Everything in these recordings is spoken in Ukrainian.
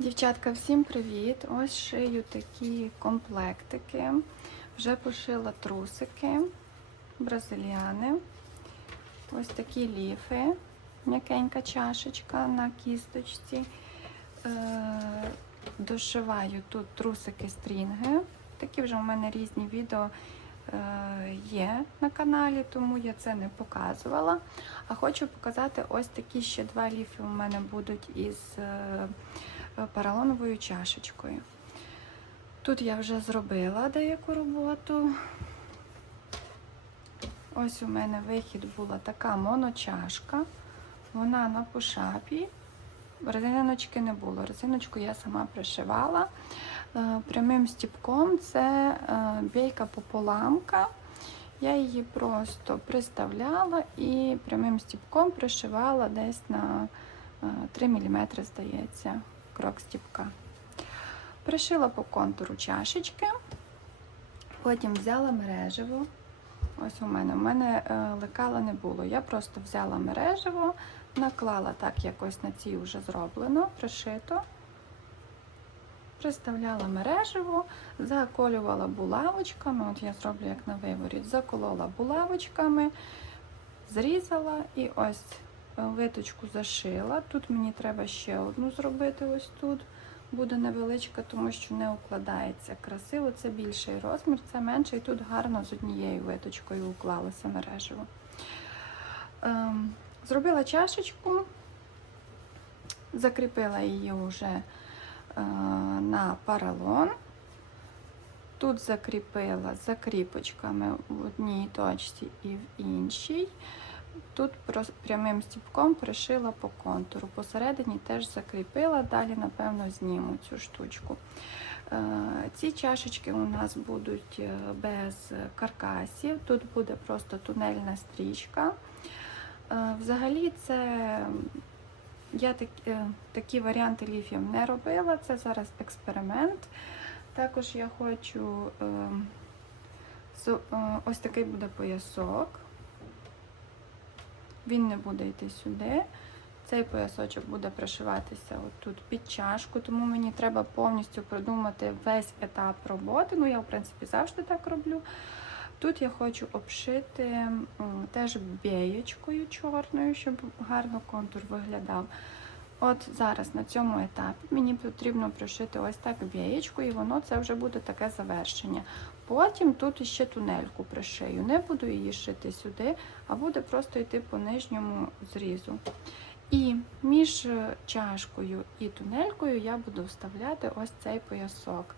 Дівчатка, всім привіт! Ось шию такі комплектики. Вже пошила трусики, бразильяни. Ось такі ліфи, м'якенька чашечка на кісточці. Е, Дошиваю тут трусики стрінги. Такі вже у мене різні відео е, є на каналі, тому я це не показувала. А хочу показати ось такі ще два ліфи у мене будуть із е, поролоновою чашечкою. Тут я вже зробила деяку роботу. Ось у мене вихід була така моночашка. Вона на пушапі. Резиночки не було. Резиночку я сама пришивала. Е, Прямим стіпком це е, бійка пополамка. Я її просто приставляла і прямим стіпком пришивала десь на е, 3 мм, здається, крок стіпка. Пришила по контуру чашечки, потім взяла мережево. Ось у мене. У мене е, лекала не було. Я просто взяла мережево, наклала так, якось на цій вже зроблено, пришито. Приставляла мережево, заколювала булавочками. От я зроблю як на виворіт, заколола булавочками, зрізала і ось виточку зашила. Тут мені треба ще одну зробити ось тут. Буде невеличка, тому що не укладається красиво. Це більший розмір, це менший. Тут гарно з однією виточкою уклалося мережево. Ем, зробила чашечку, закріпила її вже е, на паралон. Тут закріпила закріпочками в одній точці і в іншій. Тут прямим стіпком пришила по контуру. Посередині теж закріпила, далі, напевно, зніму цю штучку. Ці чашечки у нас будуть без каркасів, тут буде просто тунельна стрічка. Взагалі, це я такі, такі варіанти ліфів не робила, це зараз експеримент. Також я хочу ось такий буде поясок. Він не буде йти сюди. Цей поясочок буде пришиватися отут під чашку, тому мені треба повністю продумати весь етап роботи. Ну, я, в принципі, завжди так роблю. Тут я хочу обшити теж бієчкою чорною, щоб гарно контур виглядав. От зараз на цьому етапі мені потрібно пришити ось так бієчку, і воно це вже буде таке завершення. Потім тут ще тунельку пришию. Не буду її шити сюди, а буде просто йти по нижньому зрізу. І між чашкою і тунелькою я буду вставляти ось цей поясок,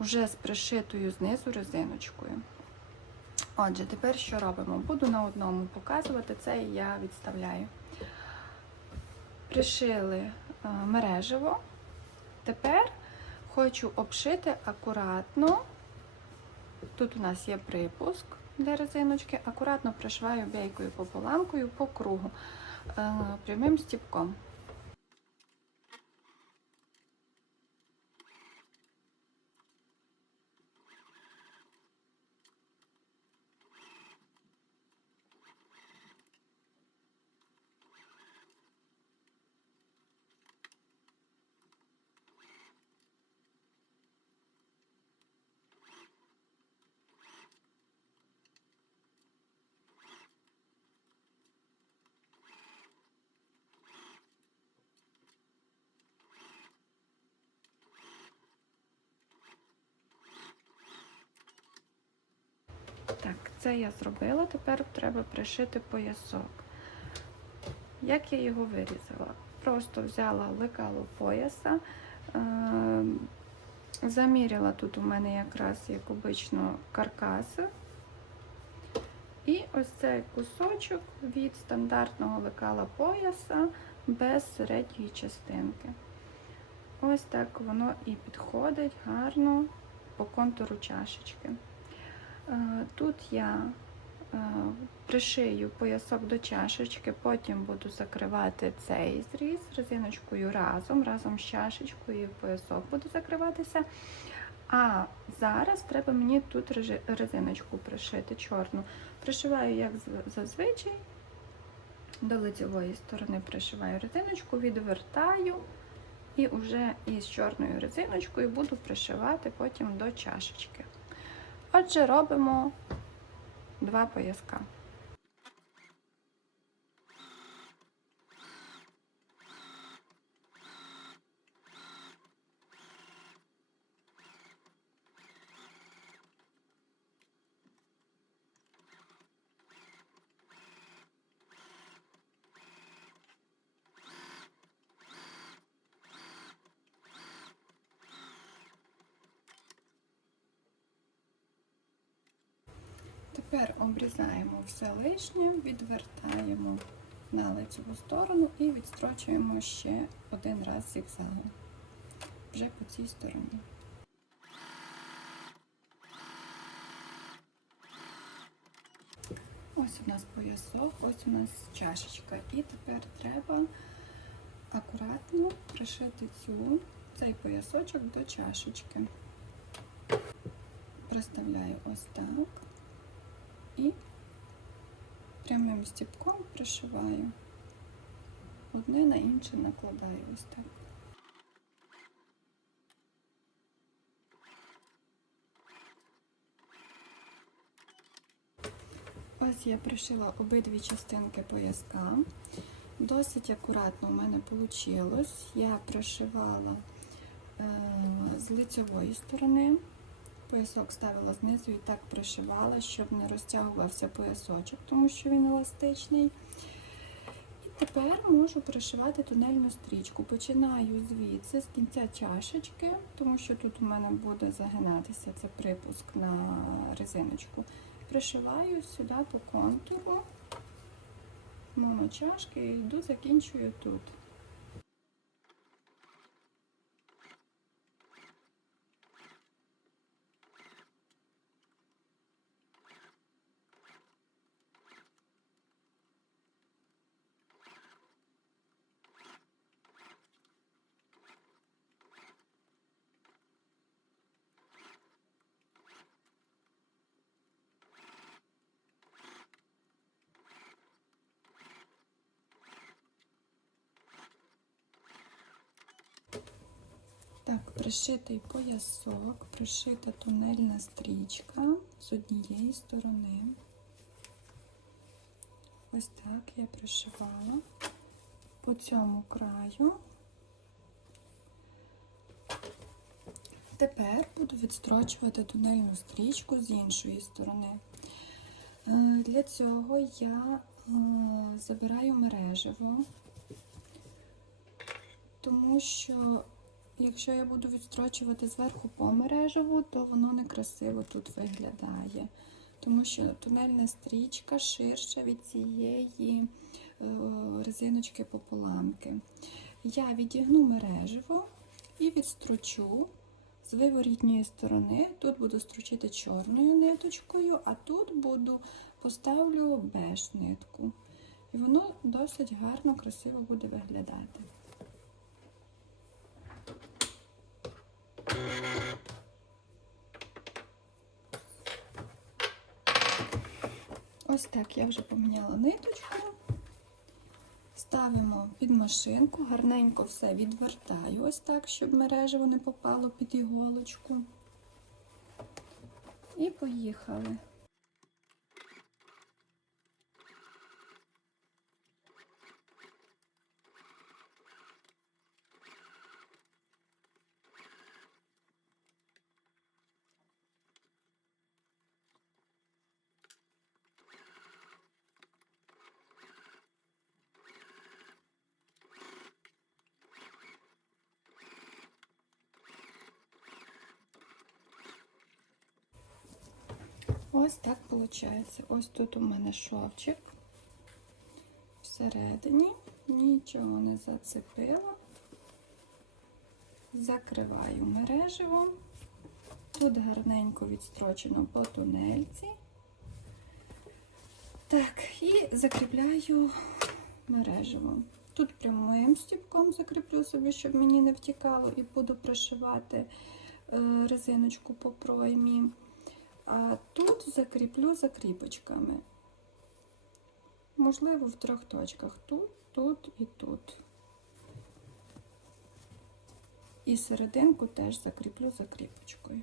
вже з пришитою знизу резиночкою. Отже, тепер що робимо? Буду на одному показувати, це я відставляю. Пришили мережево. Тепер хочу обшити акуратно. Тут у нас є припуск для резиночки, акуратно пришиваю бейкою пополамкою по кругу прямим стіпком. Так, це я зробила, тепер треба пришити поясок. Як я його вирізала? Просто взяла лекало пояса, е заміряла тут у мене якраз, як обично, каркаси. І ось цей кусочок від стандартного лекала пояса без середньої частинки. Ось так воно і підходить гарно по контуру чашечки. Тут я пришию поясок до чашечки, потім буду закривати цей зріз резиночкою разом, разом з чашечкою поясок буде закриватися. А зараз треба мені тут резиночку пришити чорну. Пришиваю, як зазвичай, до лицевої сторони пришиваю резиночку, відвертаю І вже із чорною резиночкою буду пришивати потім до чашечки. Отже, робимо два пояска. Тепер обрізаємо все лишнє, відвертаємо на лицеву сторону і відстрочуємо ще один раз зігзагом. Вже по цій стороні. Ось у нас поясок, ось у нас чашечка. І тепер треба акуратно пришити цю, цей поясочок до чашечки. Приставляю ось так прямим стіпком пришиваю. Одне на інше накладаю ось так. Ось я пришила обидві частинки пояска. Досить акуратно у мене вийшло. Я пришивала е, з лицевої сторони. Поясок ставила знизу і так пришивала, щоб не розтягувався поясочок, тому що він еластичний. І тепер можу пришивати тунельну стрічку. Починаю звідси, з кінця чашечки, тому що тут у мене буде загинатися це припуск на резиночку. Пришиваю сюди по контуру моночашки і йду, закінчую тут. Так, пришитий поясок, пришита тунельна стрічка з однієї сторони. Ось так я пришивала по цьому краю. Тепер буду відстрочувати тунельну стрічку з іншої сторони. Е, Для цього я е, забираю мережево, тому що Якщо я буду відстрочувати зверху по мережеву, то воно некрасиво тут виглядає. Тому що тунельна стрічка ширша від цієї е, резиночки пополамки. Я відігну мережево і відстрочу з виворітньої сторони. Тут буду строчити чорною ниточкою, а тут буду поставлю беж нитку. І воно досить гарно, красиво буде виглядати. Ось так я вже поміняла ниточку. Ставимо під машинку, гарненько все відвертаю, ось так, щоб мережево не попало під іголочку. І поїхали. Ось так виходить. Ось тут у мене шовчик всередині, нічого не зацепила. Закриваю мереживо. Тут гарненько відстрочено по тунельці. Так, і закріпляю мереживо. Тут прямим стіпком закріплю собі, щоб мені не втікало, і буду пришивати е, резиночку по проймі. А тут закріплю закріпочками. Можливо, в трьох точках. Тут, тут і тут. І серединку теж закріплю закріпочкою.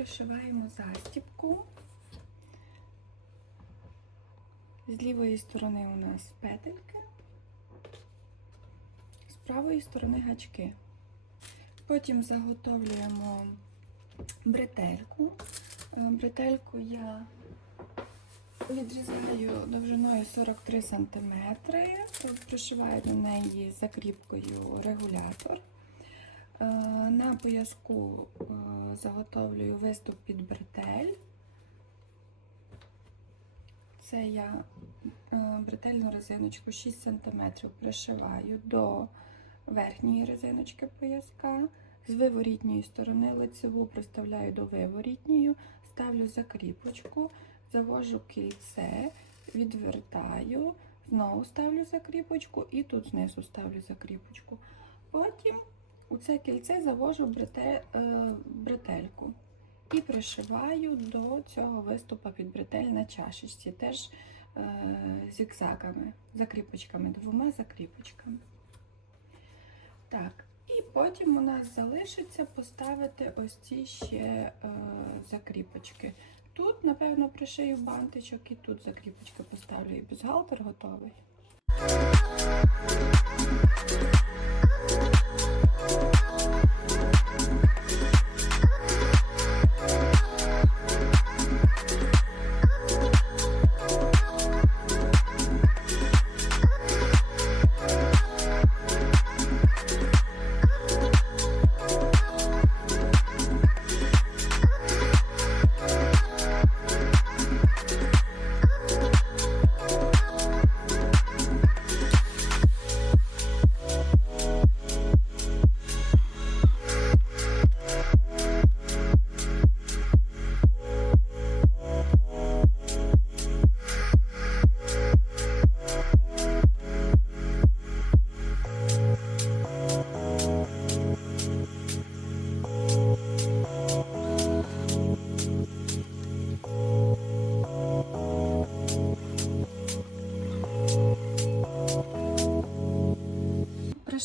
Пришиваємо застібку. З лівої сторони у нас петельки, з правої сторони гачки. Потім заготовлюємо бретельку. Е, Бретельку я відрізаю довжиною 43 см, пришиваю до неї закріпкою регулятор. Е, На пояску е, заготовлюю виступ під бретель. Це я е, бретельну резиночку 6 см пришиваю до верхньої резиночки пояска. З виворітньої сторони лицеву проставляю до виворітньої, ставлю закріпочку, завожу кільце, відвертаю, знову ставлю закріпочку і тут знизу ставлю закріпочку. Потім у це кільце завожу брете, е, бретельку і пришиваю до цього виступа під бретель на чашечці, теж е, зігзагами, закріпочками, двома закріпочками. Так, і потім у нас залишиться поставити ось ці ще е, закріпочки. Тут, напевно, пришию бантичок і тут закріпочки поставлю, і бюстгальтер готовий.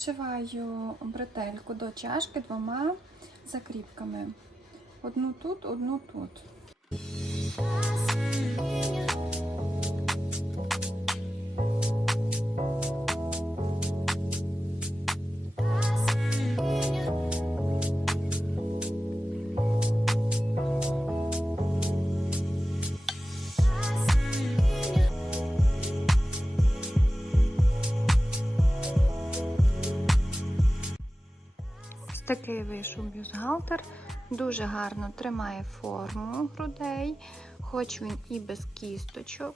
Пришиваю бретельку до чашки двома закріпками. Одну тут, одну тут. Такий вийшов бюстгальтер. Дуже гарно тримає форму грудей, хоч він і без кісточок.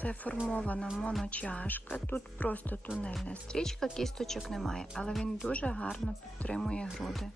Це формована моночашка. Тут просто тунельна стрічка, кісточок немає, але він дуже гарно підтримує груди.